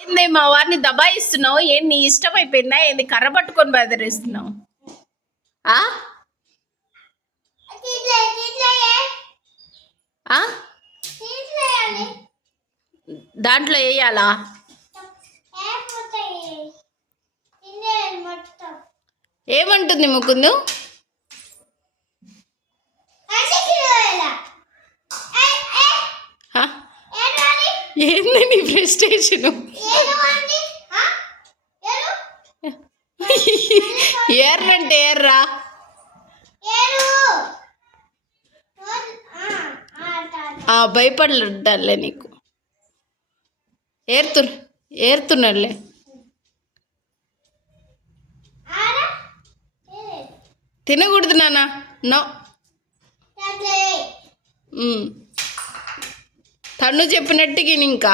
ఏంది మా వారిని దబాయిస్తున్నావు? ఏం నీ ఇష్టం అయిపోయిందా? ఏంది కర్ర పట్టుకొని బెదిరిస్తున్నావు? ఆ? దాంట్లో వేయాలా? ఏమంటుంది ముకుందు? ఏంది నీ ప్రెస్టేషను ఎర్రంటే ఎర్రా ఆ భయపడలే నీకు. ఏరుతు ఏరుతున్నాడులే తినకూడదు నాన్న. నో. తను చెప్పినట్టుగా ఇంకా